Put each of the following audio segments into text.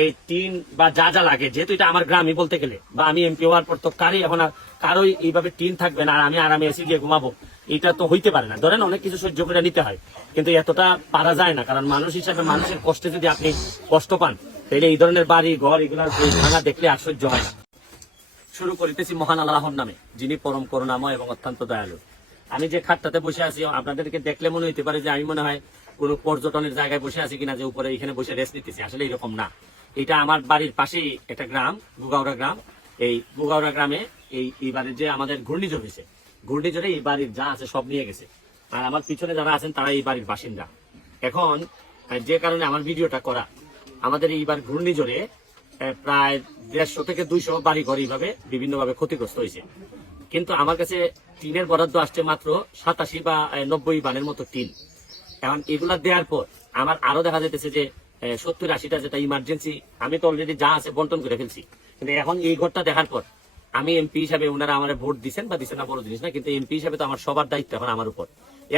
এই টিন বা যা যা লাগে, যেহেতু এটা আমার গ্রামই বলতে গেলে, বা আমি এমপি হওয়ার পর তো কারই এখন আর কারোই এইভাবে টিন থাকবে না, আর আমি আরামে এসে গিয়ে ঘুমাবো, এটা তো হইতে পারে না। ধরেন অনেক কিছু সহ্য করে নিতে হয়, কিন্তু এতটা পারা যায় না, কারণ মানুষ হিসাবে মানুষের কষ্টে যদি আপনি কষ্ট পান, তাহলে এই ধরনের বাড়ি, ঘর এগুলার ভাঙা দেখলে সহ্য হয় না। শুরু করিতেছি মহান আল্লাহর নামে, যিনি পরম করুণাময় এবং অত্যন্ত দয়ালু। আমি যে খাটটাতে বসে আছি, আপনাদেরকে দেখলে মনে হইতে পারে যে আমি মনে হয় কোনো পর্যটনের জায়গায় বসে আছি কিনা, যে উপরে এখানে বসে রেস্ট নিতেছি। আসলে এরকম না। এটা আমার বাড়ির পাশেই একটা গ্রাম, গুগাউড়া গ্রাম। এই গুগাউড়া গ্রামে এই বাড়ির যে আমাদের ঘূর্ণিঝড় হয়েছে, ঘূর্ণিঝড়ে এই বাড়ির যা আছে সব নিয়ে গেছে। আর আমার পিছনে যারা আছেন তারা এই বাড়ির বাসিন্দা। এখন যে কারণে আমার ভিডিওটা করা, আমাদের এইবার ঘূর্ণিঝড়ে প্রায় দেড়শো থেকে দুইশো বাড়ি ঘর এইভাবে বিভিন্নভাবে ক্ষতিগ্রস্ত হয়েছে। কিন্তু আমার কাছে টিনের বরাদ্দ আসছে মাত্র সাতাশি বা নব্বই বানের মতো টিন। এখন এগুলা দেওয়ার পর আমার আরও দেখা যাইতেছে যে সত্তর আশিটা যেটা ইমার্জেন্সি আমি তো অলরেডি যা আছে বন্টন করে ফেলছি। কিন্তু এখন এই ঘরটা দেখার পর, আমি এমপি হিসাবে ওনারা আমার ভোট দিচ্ছেন বা দিচ্ছেন না বড় জিনিস না, কিন্তু এমপি হিসাবে তো আমার সবার দায়িত্ব এখন আমার উপর।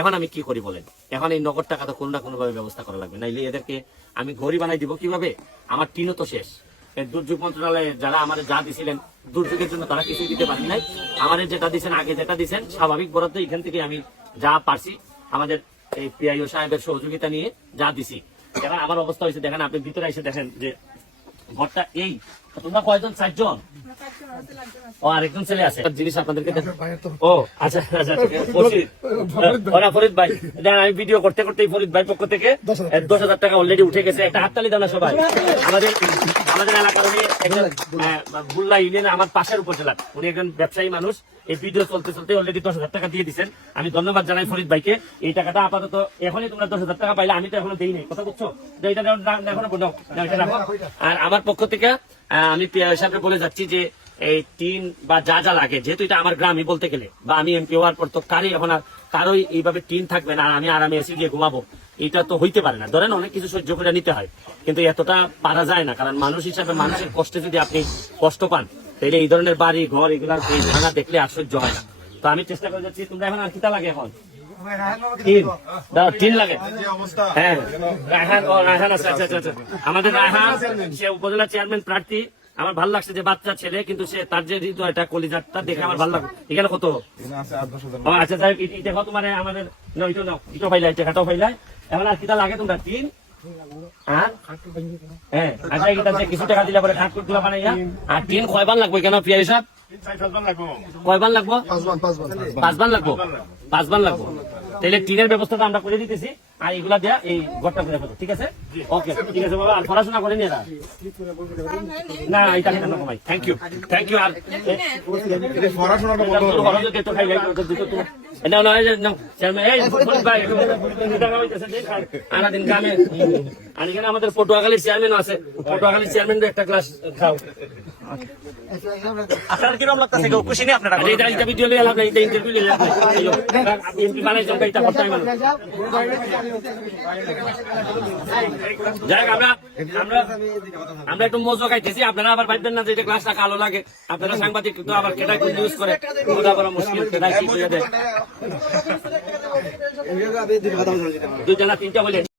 এখন আমি কি করি বলেন? এখন এই নগদ টাকা তো কোনো না কোনো ভাবে ব্যবস্থা করা লাগবে। নাইলে এদেরকে আমি ঘড়ি বানাই দিব কীভাবে? আমার টিনও তো শেষ। দুর্যোগ মন্ত্রণালয়ে যারা আমাদের যা দিছিলেন, দুর্যোগের জন্য তারা কিছুই দিতে পারেন নাই। আমাদের যেটা দিচ্ছেন আগে যেটা দিচ্ছেন স্বাভাবিক বরাদ্দ এখান থেকে আমি যা পারছি। আমাদের এই পিআইও সাহেবের সহযোগিতা নিয়ে যা দিছি। এখন আমার অবস্থা হয়েছে দেখেন আপনি ভিতরে এসে দেখেন যে ঘরটা এই তোমরা কয়জন? চারজন? ও আরেকজন ছেলে আছে জিনিস আপনাদেরকে ও আচ্ছা আচ্ছা ঠিক আছে। ফরিদ। ওরা ফরিদ ভাই। আমি ভিডিও করতে করতে ফরিদ ভাই পক্ষ থেকে দশ হাজার টাকা অলরেডি উঠে গেছে। একটা হাততালি দাও না সবাই। আমাদের আমাদের এলাকার উনি একজন বুল্লা ইউনিয়ন আমার পাশের উপজেলার উনি একজন ব্যবসায়ী মানুষ। এই ভিডিও চলতে চলতে অলরেডি দশ হাজার টাকা দিয়ে দিচ্ছেন আমি ধন্যবাদ জানাই ফরিদ ভাইকে। এই টাকাটা আপাতত এখনই তোমরা দশ হাজার টাকা পাইলে আমি তো এখনও দেই নাই। কথা বুঝছ? এটা এখনও। আর আমার পক্ষ থেকে আমি হিসাবে বলে যাচ্ছি যে এই টিন বা যা যা লাগে, যেহেতু এটা আমার গ্রামই বলতে গেলে, বা আমি এমপি হওয়ার পর তো কারই এখন আর কারোই এইভাবে টিন থাকবে না, আমি আরামে এসে গিয়ে ঘুমাবো। এটা তো হইতে পারে না। ধরেন অনেক কিছু সহ্য করে নিতে হয়, কিন্তু এতটা পারা যায় না, কারণ মানুষ হিসাবে মানুষের কষ্টে যদি আপনি কষ্ট পান, তাহলে এই ধরনের বাড়ি, ঘর, এগুলার এই ভাঙা দেখলে আশ্চর্য হয় না। তো আমি চেষ্টা করে যাচ্ছি, তোমরা এখন আর কিতা লাগে এখন? টিন দাও, টিন লাগে। হ্যাঁ। রায়হান ও রায়হান আছে আচ্ছা আচ্ছা আচ্ছা। আমাদের রায়হান সে উপজেলা চেয়ারম্যান প্রার্থী। আমার ভালো লাগছে যে বাচ্চা ছেলে কিন্তু সে তার যে হৃদয়টা কলিজারটা দেখে আমার ভালো এখানে কত? আচ্ছা যাই দেখো তোমার আমাদের ইটো এখন আর কিটা লাগে তোমরা? তিন। হ্যাঁ হ্যাঁ আচ্ছা এটা কিছু টাকা দিলে পরে খাট করে বানাইয়া আর তিন কয়বার লাগবে কেন প্রিয়া হিসাব কয়বার লাগবো? পাঁচবার লাগবো? পাঁচবার লাগবো। তাহলে টিনের ব্যবস্থাটা আমরা করে দিতেছি আর এগুলা দেয়া এই ঘরটা করে ফেলো ঠিক আছে? ওকে ঠিক আছে বাবা আর পড়াশোনা করেনি এরা? না এটা কেন ভাই থ্যাংক ইউ থ্যাংক ইউ আর পড়াশোনাটা খাই দিত তো না না এই যে চেয়ারম্যান এই ফরিদ ভাই একটু টাকা দেখ আনা দিন গ্রামে আর এখানে আমাদের পটুয়াখালীর চেয়ারম্যান আছে পটুয়াখালীর চেয়ারম্যান একটা ক্লাস খাও। হবে। যাই আমরা একটু মজা খাইতেছি। আপনারা আবার ভাববেন না যে এটা ক্লাসটা কালো লাগে। আপনারা সাংবাদিক তো আবার কেটা কোন ইউজ করে। ওটা মুশকিল কেটা কি করে দেয়? দুইটা না তিনটা বলে